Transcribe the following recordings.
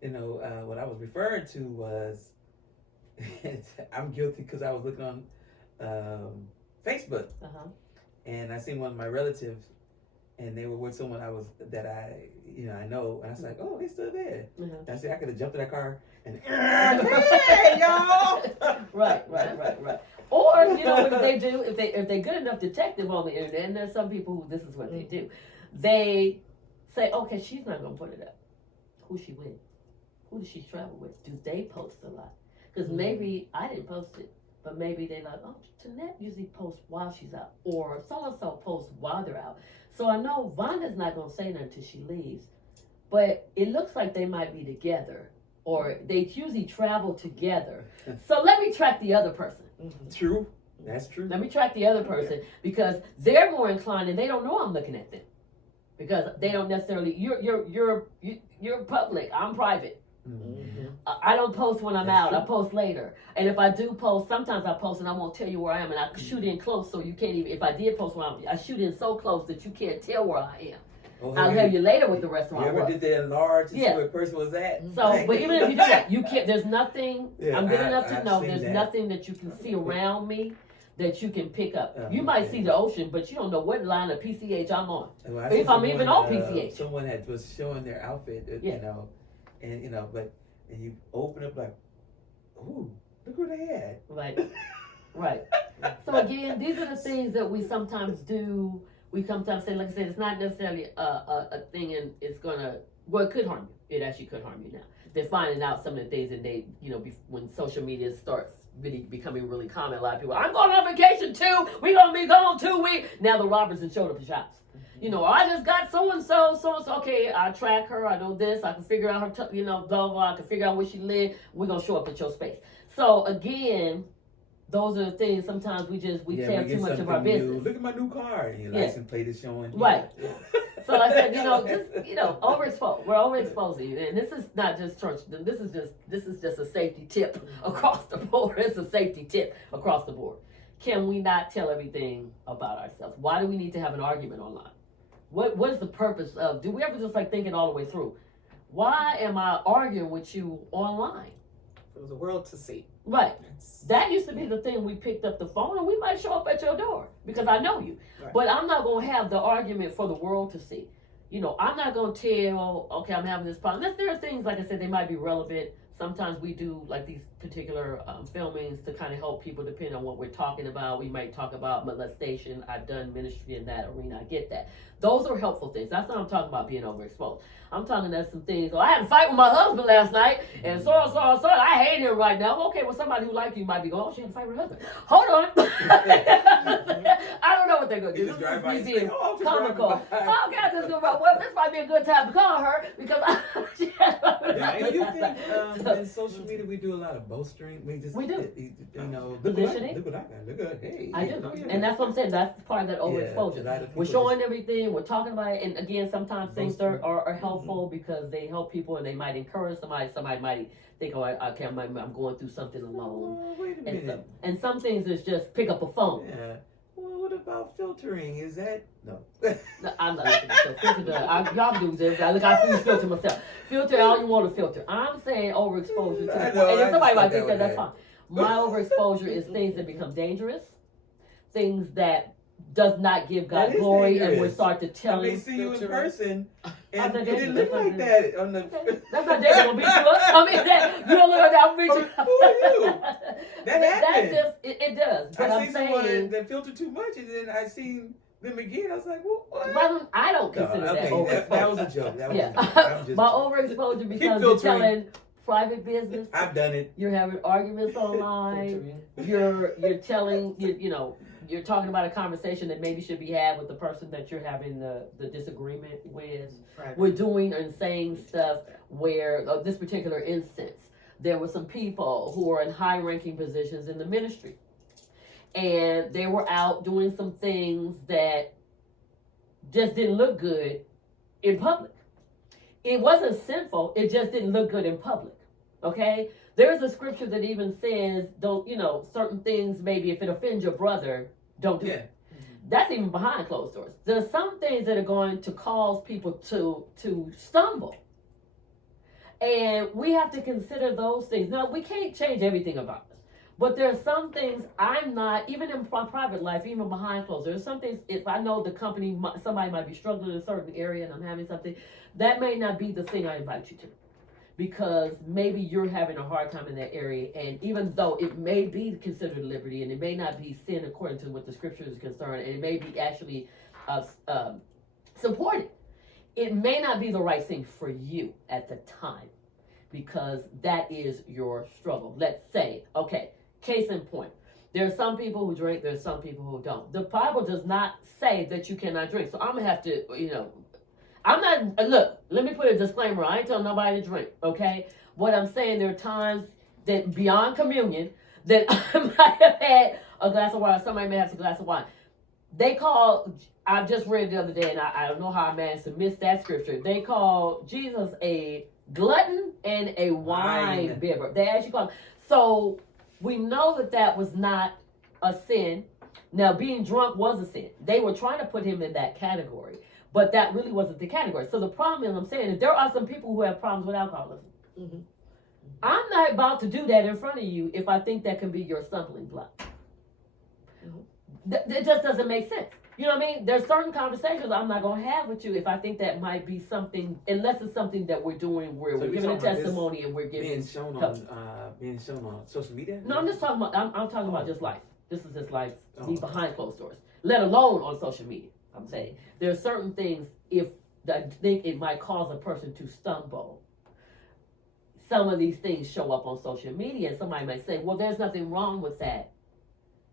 what I was referring to was I'm guilty because I was looking on Facebook and I seen one of my relatives and they were with someone I know, and I was like, oh, they still there. And I said I could have jumped in that car and hey y'all. Right. Or what they do if they're good enough detective on the internet, and there's some people who this is what they do. They say, okay, she's not gonna put it up. Who's she with? Who does she travel with? Do they post a lot? Because maybe I didn't post it, but maybe they like, oh, Jeanette usually posts while she's out, or so-and-so posts while they're out. So I know Vonda's not going to say nothing until she leaves, but it looks like they might be together, or they usually travel together. So let me track the other person. True. That's true. Let me track the other person because they're more inclined and they don't know I'm looking at them. Because they don't necessarily, you're public, I'm private. Mm-hmm. I don't post when I'm out. True. I post later. And if I do post, sometimes I post and I won't tell you where I am, and I shoot in close so you can't even. If I did post when I shoot in so close that you can't tell where I am. I'll tell you later with the restaurant. You ever did that enlarge to see where a person was at? So, but even if you do that, you can't. There's nothing. Yeah, I'm good enough to I've know seen there's that. nothing that you can see around me that you can pick up. You might okay. see the ocean, but you don't know what line of PCH I'm on. Well, if I'm even on PCH. Someone was showing their outfit, and you open up like, ooh, look what they had. Right. So again, these are the things that we sometimes do. We sometimes say, like I said, it's not necessarily a thing, and it's gonna. Well, it could harm you. It actually could harm you now. They're finding out some of the things, and they, when social media starts really becoming really common, a lot of people, I'm going on vacation too. We're gonna be gone 2 weeks. Now the robbers have showed up in shops. I just got so and so. Okay, I track her. I know this. I can figure out her. Blah blah. I can figure out where she lives. We're gonna show up at your space. So again, those are the things. Sometimes we tell too much of our business. New. Look at my new car. Your license plate is showing. Right. Yeah. So I said, overexposed. We're overexposing, and this is not just church. This is just a safety tip across the board. It's a safety tip across the board. Can we not tell everything about ourselves? Why do we need to have an argument online? What is the purpose of? Do we ever just think it all the way through? Why am I arguing with you online? For the world to see. Right. That used to be the thing. We picked up the phone and we might show up at your door because I know you. Right. But I'm not going to have the argument for the world to see. I'm not going to tell, okay, I'm having this problem. There are things, like I said, they might be relevant. Sometimes we do these particular filmings to kind of help people depending on what we're talking about. We might talk about molestation. I've done ministry in that arena. I get that. Those are helpful things. That's not what I'm talking about being overexposed. I'm talking about some things. I had a fight with my husband last night, and so, I hate him right now. Okay, well, somebody who like you might be going, oh, she had a fight with her husband. Hold on. I don't know what they're going to do. This is me being comical. Okay, I just go about, well, this might be a good time to call her because do you think in social media we do a lot of bolstering? We do. Positioning. Look what I got. Look at hey. I do. And that's what I'm saying. That's part of that overexposure. We're showing everything. We're talking about it. And again, sometimes things are helpful because they help people and they might encourage somebody. Somebody might think, oh, I'm going through something alone. Wait a minute. And some things is just pick up a phone. Yeah. Well, what about filtering? Is that no? No, I'm not looking at filter. Y'all do this. Look, I see filter myself. Filter all you want to filter. I'm saying overexposure to the point. And if somebody might think that's fine. My overexposure is things that become dangerous, things that does not give God glory, dangerous. And we start to tell him. I may see you in person, and it didn't look like that on the. That's not dangerous. Gonna beat you up. I mean, you don't look like that. I'll beat you up. Who are you? That happens. That just it does. But I see someone that filtered too much, and then I seen them again. I was like, well, what? But I don't consider that overexposure. That was a joke. That was a joke. My overexposure becomes you're telling private business. I've done it. You're having arguments online. You're telling you're talking about a conversation that maybe should be had with the person that you're having the disagreement with. Right. We're doing and saying stuff where this particular instance, there were some people who are in high-ranking positions in the ministry, and they were out doing some things that just didn't look good in public. It wasn't sinful. It just didn't look good in public. Okay? There's a scripture that even says, don't, certain things, maybe if it offends your brother, don't do it. That's even behind closed doors. There's some things that are going to cause people to stumble. And we have to consider those things. Now, we can't change everything about us. But there's some things I'm not, even in my private life, even behind closed doors, there's some things, if I know the company, somebody might be struggling in a certain area and I'm having something, that may not be the thing I invite you to. Because maybe you're having a hard time in that area, and even though it may be considered liberty, and it may not be sin according to what the scripture is concerned, and it may be actually supported, it may not be the right thing for you at the time, because that is your struggle. Let's say, okay, case in point, there are some people who drink, there's some people who don't. The Bible does not say that you cannot drink, so I'm going to have to, I'm not, look, let me put a disclaimer. I ain't telling nobody to drink, okay? What I'm saying, there are times that beyond communion that I might have had a glass of wine. Somebody may have a glass of wine. I just read the other day, and I don't know how I managed to miss that scripture. They call Jesus a glutton and a wine bibber. They actually call him. So we know that was not a sin. Now, being drunk was a sin. They were trying to put him in that category. But that really wasn't the category. So the problem is, I'm saying, is there are some people who have problems with alcoholism. Mm-hmm. I'm not about to do that in front of you if I think that can be your stumbling block. Mm-hmm. It just doesn't make sense. You know what I mean? There's certain conversations I'm not going to have with you if I think that might be something, unless it's something that we're doing where we're giving a testimony and we're giving being shown on social media. No, I'm just talking about. I'm talking about just life. This is just life. Be behind closed doors, let alone on social media. I'm saying there are certain things if I think it might cause a person to stumble. Some of these things show up on social media, and somebody might say, "Well, there's nothing wrong with that."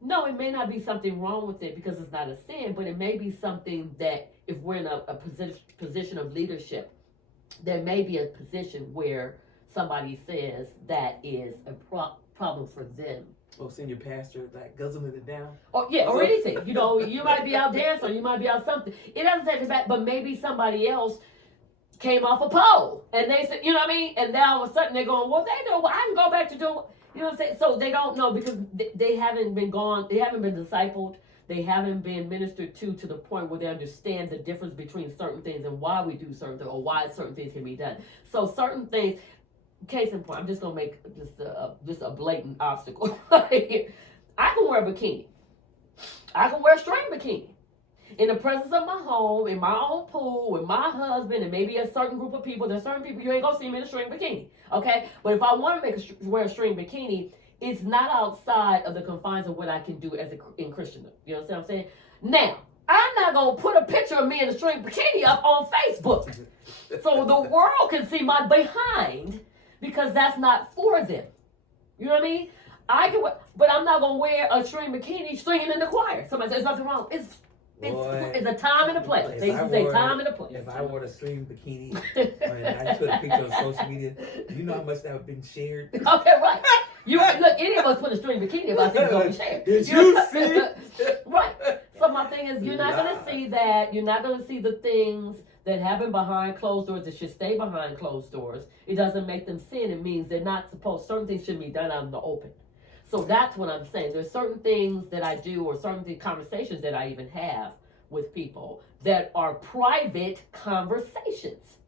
No, it may not be something wrong with it because it's not a sin, but it may be something that if we're in a position of leadership, there may be a position where somebody says that is a problem for them. Or seeing your pastor like guzzling it down. Or anything. You might be out dancing, or you might be out something. It doesn't say that, but maybe somebody else came off a pole and they said, you know what I mean? And now all of a sudden they're going, well, they know, I can go back to doing, you know what I'm saying? So they don't know because they haven't been discipled. They haven't been ministered to the point where they understand the difference between certain things and why we do certain things or why certain things can be done. So certain things, case in point, I'm just gonna make just a blatant obstacle right here. I can wear a bikini. I can wear a string bikini in the presence of my home, in my own pool, with my husband, and maybe a certain group of people. There's certain people you ain't gonna see me in a string bikini, okay? But if I want to wear a string bikini, it's not outside of the confines of what I can do in Christendom. You know what I'm saying? Now, I'm not gonna put a picture of me in a string bikini up on Facebook, so the world can see my behind. Because that's not for them. You know what I mean? But I'm not gonna wear a string bikini stringing in the choir. Somebody says nothing wrong. It's a time and a place. They used to say time and a place. If I wore a string bikini and I put a picture on social media, you know how much that would have been shared? Okay, right. Look, any of us put a string bikini if I think it's gonna be shared. Did you see? Right. So my thing is, you're not gonna see that. You're not gonna see the things that happen behind closed doors that should stay behind closed doors. It doesn't make them sin. It means they're not supposed, certain things shouldn't be done out in the open. So that's what I'm saying. There's certain things that I do or certain conversations that I even have with people that are private conversations.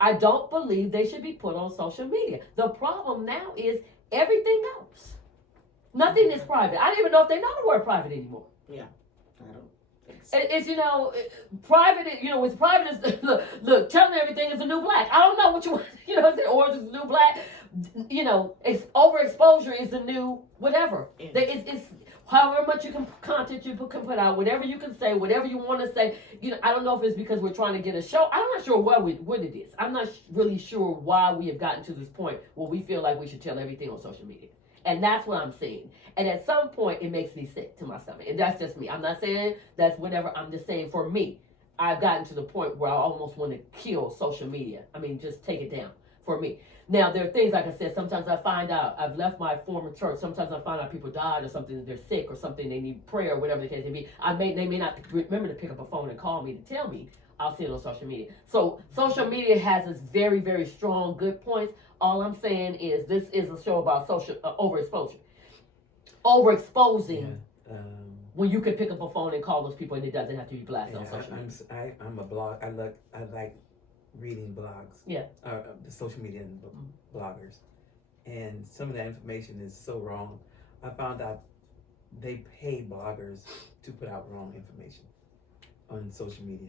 I don't believe they should be put on social media. The problem now is everything else. Nothing is private. I don't even know if they know the word private anymore. Yeah, I don't. It's private. With private is look. Telling everything is the new black. I don't know what you want. Orange is the new black. It's overexposure is the new whatever. Yeah. It's however much content you can put out, whatever you can say, whatever you want to say. I don't know if it's because we're trying to get a show. I'm not sure what it is. I'm not really sure why we have gotten to this point where we feel like we should tell everything on social media. And that's what I'm seeing. And at some point, it makes me sick to my stomach. And that's just me. I'm not saying that's whatever. I'm just saying for me, I've gotten to the point where I almost want to kill social media. I mean, just take it down for me. Now, there are things, like I said, sometimes I find out, I've left my former church. Sometimes I find out people died or something, that they're sick or something, they need prayer or whatever the case may be. They may not remember to pick up a phone and call me to tell me. I'll see it on social media. So social media has its very, very strong good points. All I'm saying is this is a show about social overexposure. Overexposing when you could pick up a phone and call those people and it doesn't have to be blasted on social media. I'm a blog. I like reading blogs. Yeah. The social media and bloggers. And some of that information is so wrong. I found out they pay bloggers to put out wrong information on social media.